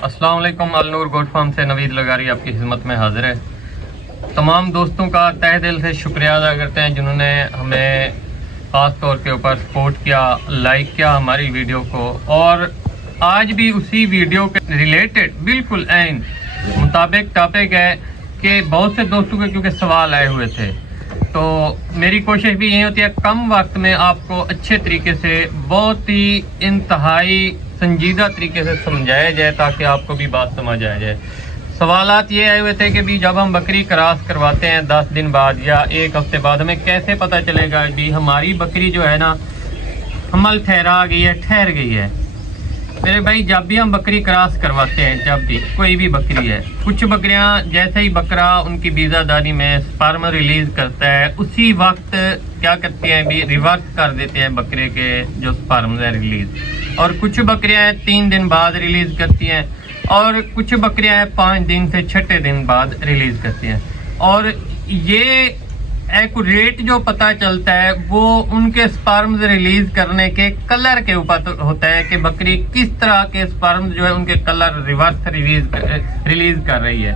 अस्सलाम वालेकुम। Al Noor goat farm से नवीद लगारी आपकी खिदमत में हाजिर है। तमाम दोस्तों का तहे दिल से शुक्रिया अदा करते हैं जिन्होंने हमें ख़ास तौर के ऊपर सपोर्ट किया, लाइक किया हमारी वीडियो को, और आज भी उसी वीडियो के रिलेटेड बिल्कुल ऐन मुताबिक टॉपिक है कि बहुत से दोस्तों के क्योंकि सवाल आए हुए थे, तो मेरी कोशिश भी यही होती है कम वक्त में आपको अच्छे तरीके से बहुत ही इंतहाई संजीदा तरीके से समझाया जाए ताकि आपको भी बात समझ आ जाए। सवालात ये आए हुए थे कि भी जब हम बकरी क्रॉस करवाते हैं 10 दिन बाद या एक हफ्ते बाद हमें कैसे पता चलेगा भी हमारी बकरी जो है ना हमल ठहरा गई है, ठहर गई है। मेरे भाई, जब भी हम बकरी क्रॉस करवाते हैं, जब भी कोई भी बकरी है, कुछ बकरियां जैसे ही बकरा उनकी बीजादारी में स्पर्म रिलीज करता है उसी वक्त क्या करती हैं भी रिवर्स कर देते हैं बकरे के जो स्पर्म है रिलीज, और कुछ बकरियां 3 दिन बाद रिलीज करती हैं और कुछ बकरियां 5 दिन से 6 दिन बाद रिलीज करती हैं। और ये एक्यूरेट जो पता चलता है वो उनके स्पर्म्स रिलीज करने के कलर के ऊपर होता है कि बकरी किस तरह के स्पर्म्स जो है उनके कलर रिवर्स रिलीज कर रही है।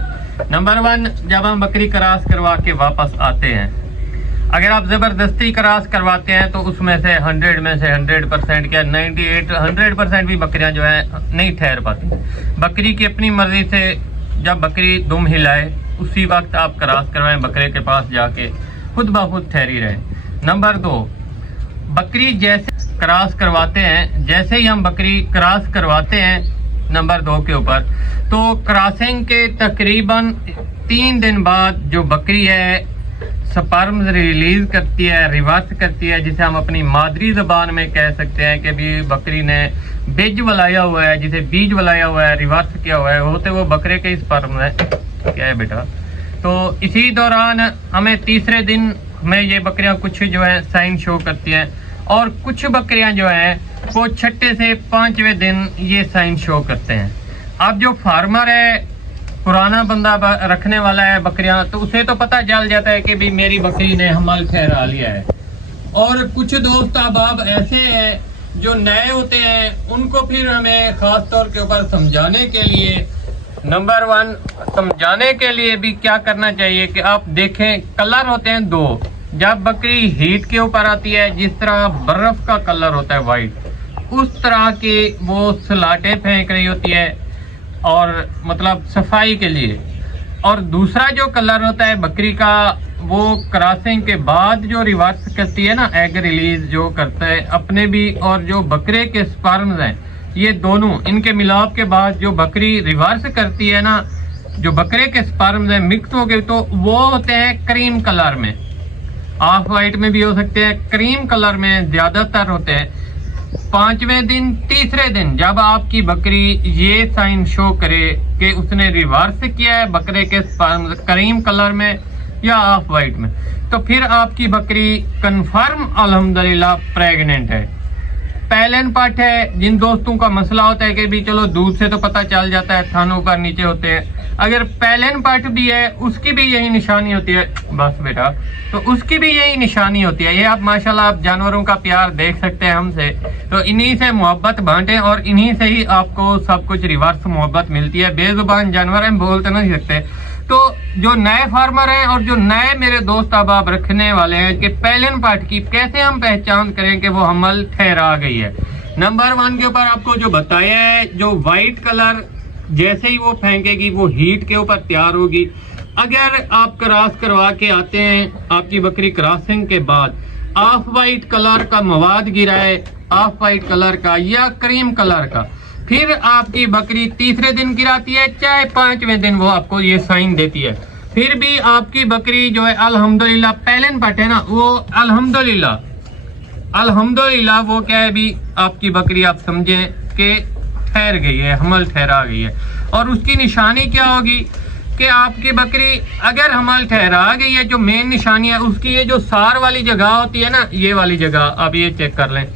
नंबर 1, जब हम बकरी क्रॉस करवा के वापस आते हैं, अगर आप ज़बरदस्ती क्रॉस करवाते हैं तो उसमें से 100 में से 100% क्या 98-100% भी बकरियां जो है नहीं ठहर पाती। बकरी की अपनी मर्जी से जब बकरी दुम हिलाए उसी वक्त आप क्रॉस करवाएं, बकरे के पास जाके खुद ब खुद ठहरी रहे। नंबर 2, बकरी जैसे क्रॉस करवाते हैं, जैसे ही हम बकरी क्रॉस करवाते हैं नंबर 2 के ऊपर, तो क्रॉसिंग के तकरीबन 3 दिन बाद जो बकरी है स्पर्म्स रिलीज करती है, रिवर्स करती है, जिसे हम अपनी मादरी ज़बान में कह सकते हैं कि भी बकरी ने बीज वलाया हुआ है, जिसे बीज वलाया हुआ है, रिवर्स किया हुआ है, होते वो बकरे के स्पर्म है। क्या है बेटा? तो इसी दौरान हमें तीसरे दिन में ये बकरियां कुछ जो है साइन शो करती हैं, और कुछ बकरियां जो हैं वो 6 से 5वें दिन ये साइन शो करते हैं। अब जो फार्मर है, पुराना बंदा रखने वाला है बकरियां, तो उसे तो पता चल जाता है कि भी मेरी बकरी ने हमल ठहरा लिया है। और कुछ दोस्त अहबाब ऐसे हैं जो नए होते हैं, उनको फिर हमें ख़ास तौर के ऊपर समझाने के लिए, नंबर 1 समझाने के लिए भी क्या करना चाहिए कि आप देखें कलर होते हैं 2। जब बकरी हीट के ऊपर आती है, जिस तरह बर्फ का कलर होता है वाइट, उस तरह की वो सलाटें फेंक रही होती है और मतलब सफाई के लिए। और दूसरा जो कलर होता है बकरी का, वो क्रॉसिंग के बाद जो रिवर्स करती है ना, एग रिलीज जो करता है अपने भी, और जो बकरे के स्पर्म्स हैं, ये दोनों इनके मिलाप के बाद जो बकरी रिवर्स करती है ना, जो बकरे के स्पर्म्स हैं मिक्स हो गए, तो वो होते हैं क्रीम कलर में, ऑफ वाइट में भी हो सकते हैं, क्रीम कलर में ज्यादातर होते हैं। 5वें दिन, तीसरे दिन जब आपकी बकरी ये साइन शो करे कि उसने रिवर्स किया है बकरे के स्पर्म्स क्रीम कलर में या ऑफ वाइट में, तो फिर आपकी बकरी कंफर्म अल्हम्दुलिल्लाह प्रेग्नेंट है। पैलन पार्ट है, जिन दोस्तों का मसला होता है कि भी चलो दूध से तो पता चल जाता है, थानों पर नीचे होते हैं, अगर पैलन पार्ट भी है उसकी भी यही निशानी होती है। बस बेटा, तो उसकी भी यही निशानी होती है। ये आप माशाल्लाह आप जानवरों का प्यार देख सकते हैं हमसे, तो इन्हीं से मोहब्बत बांटें और इन्हीं से ही आपको सब कुछ रिवर्स मोहब्बत मिलती है। बेजुबान जानवर हम बोलते नहीं सकते। तो जो नए फार्मर हैं और जो नए मेरे दोस्त अहबाब रखने वाले हैं कि पैलन पार्ट की कैसे हम पहचान करें कि वो हमल ठहरा गई है, नंबर 1 के ऊपर आपको जो बताया है, जो वाइट कलर जैसे ही वो फेंकेगी वो हीट के ऊपर तैयार होगी। अगर आप क्रॉस करवा के आते हैं, आपकी बकरी क्रॉसिंग के बाद ऑफ वाइट कलर का मवाद गिरा है, ऑफ वाइट कलर का या क्रीम कलर का, फिर आपकी बकरी तीसरे दिन गिराती है, चाहे 5वें दिन वो आपको ये साइन देती है, फिर भी आपकी बकरी जो है अल्हम्दुलिल्लाह पैलन पार्ट है ना, वो अल्हम्दुलिल्लाह वो क्या है भी आपकी बकरी आप समझें कि ठहर गई है, हमल ठहरा गई है। और उसकी निशानी क्या होगी कि आपकी बकरी अगर हमल ठहरा गई है, जो मेन निशानी है उसकी, ये जो सार वाली जगह होती है ना, ये वाली जगह आप ये चेक कर लें,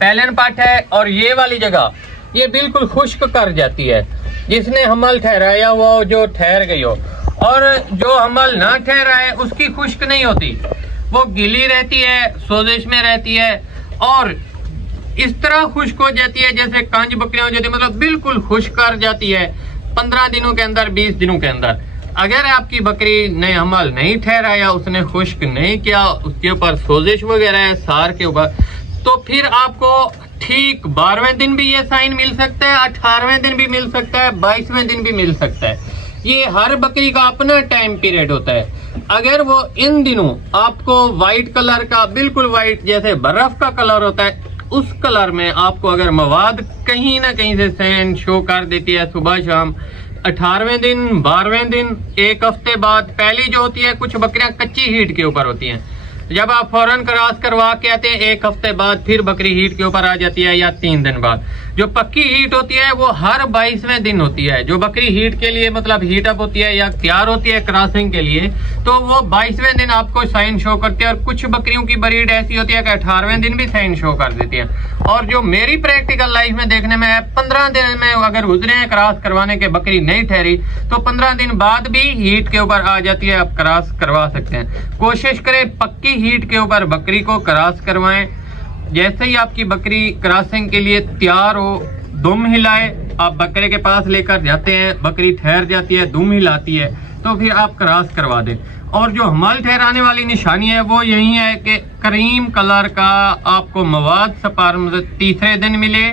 पैलन पार्ट है, और ये वाली जगह ये बिल्कुल खुश्क कर जाती है। जिसने हमल ठहराया हुआ हो, जो ठहर गई हो, और जो हमल ना ठहराए उसकी खुश्क नहीं होती, वो गीली रहती है, सोजिश में रहती है। और इस तरह खुश्क हो जाती है जैसे कांज बकरियां हो जाती है, मतलब बिल्कुल खुश्क कर जाती है 15 दिनों के अंदर, 20 दिनों के अंदर। अगर आपकी बकरी ने हमल नहीं ठहराया, उसने खुश्क नहीं किया, उसके ऊपर सोजिश वगैरह है सार के ऊपर, तो फिर आपको ठीक 12वें दिन भी ये साइन मिल सकता है, 18वें दिन भी मिल सकता है, 22वें दिन भी मिल सकता है। ये हर बकरी का अपना टाइम पीरियड होता है। अगर वो इन दिनों आपको व्हाइट कलर का, बिल्कुल व्हाइट जैसे बर्फ का कलर होता है, उस कलर में आपको अगर मवाद कहीं ना कहीं से साइन शो कर देती है सुबह शाम, 18वें दिन, 12वें दिन, एक हफ्ते बाद, पहली जो होती है कुछ बकरियां कच्ची हीट के ऊपर होती हैं, जब आप फौरन क्रॉस करवा के आते हैं एक हफ्ते बाद फिर बकरी हीट के ऊपर आ जाती है, या 3 दिन बाद। जो पक्की हीट होती है वो हर 22वें दिन होती है। जो बकरी हीट के लिए मतलब हीट अप होती है या तैयार होती है क्रॉसिंग के लिए, तो वो 22वें दिन आपको साइन शो करती है। और कुछ बकरियों की ब्रीड ऐसी होती है कि 18वें दिन भी साइन शो कर देती है। और जो मेरी प्रैक्टिकल लाइफ में देखने में है, 15 दिन में अगर गुजरे हैं क्रॉस करवाने के, बकरी नहीं ठहरी, तो 15 दिन बाद भी हीट के ऊपर आ जाती है, आप क्रॉस करवा सकते हैं। कोशिश करें पक्की हीट के ऊपर बकरी को क्रॉस करवाएं। जैसे ही आपकी बकरी क्रॉसिंग के लिए तैयार हो, दुम हिलाए, आप बकरे के पास लेकर जाते हैं, बकरी ठहर जाती है, दुम हिलाती है, तो फिर आप क्रॉस करवा दें। और जो हमल ठहराने वाली निशानी है वो यही है कि क्रीम कलर का आपको मवाद स्पर्म तीसरे दिन मिले,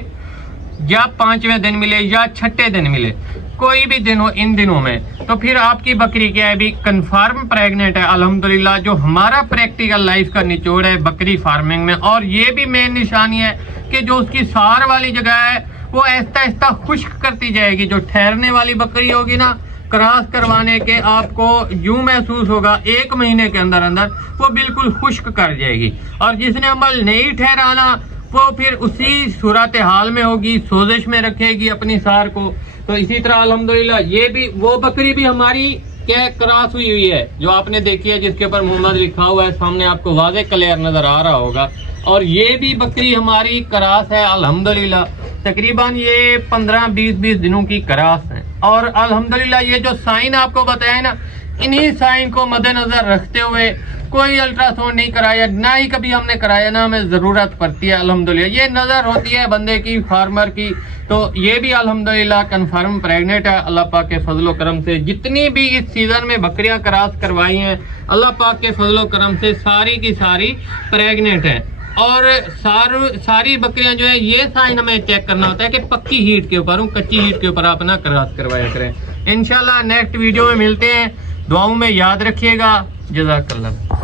या 5वें दिन मिले, या 6ठे दिन मिले, कोई भी दिन हो इन दिनों में, तो फिर आपकी बकरी क्या है, भी कंफर्म प्रेग्नेंट है अल्हम्दुलिल्लाह। जो हमारा प्रैक्टिकल लाइफ का निचोड़ है बकरी फार्मिंग में। और ये भी मेन निशानी है कि जो उसकी सार वाली जगह है वो आहिस्ता आहिस्ता खुश्क करती जाएगी। जो ठहरने वाली बकरी होगी ना, क्रॉस करवाने के आपको यूं महसूस होगा 1 महीने के अंदर अंदर वो बिल्कुल खुश्क कर जाएगी। और जिसने अमल नहीं ठहराना वो फिर उसी सूरत हाल में होगी, सोजिश में रखेगी अपनी सार को। तो इसी तरह अल्हम्दुलिल्लाह ये भी वो बकरी भी हमारी क्या क्रॉस हुई है, जो आपने देखी है जिसके ऊपर मोहम्मद लिखा हुआ है, सामने आपको वाज़े क्लियर नजर आ रहा होगा। और ये भी बकरी हमारी क्रॉस है अल्हम्दुलिल्लाह। तकरीबन ये 15-20 दिनों की क्रॉस है। और अल्हम्दुलिल्लाह ये जो साइन आपको बताया ना, इन्हीं साइन को मद्देनजर रखते हुए कोई अल्ट्रासाउंड नहीं कराया, ना ही कभी हमने कराया, ना हमें ज़रूरत पड़ती है अल्हम्दुलिल्लाह। ये नज़र होती है बंदे की, फार्मर की। तो ये भी अल्हम्दुलिल्लाह कन्फर्म प्रेग्नेंट है अल्लाह पाक के फजलो करम से। जितनी भी इस सीज़न में बकरियां क्रॉस करवाई हैं अल्लाह पाक के फजलो करम से सारी की सारी प्रेग्नेंट हैं। और सारी बकरियां जो है, ये साइन हमें चेक करना होता है कि पक्की हीट के ऊपर हूँ, कच्ची हीट के ऊपर आप ना क्रॉस करवाया करें। इंशाल्लाह नेक्स्ट वीडियो में मिलते हैं। दुआओं में याद रखिएगा। जज़ाकल्लाह।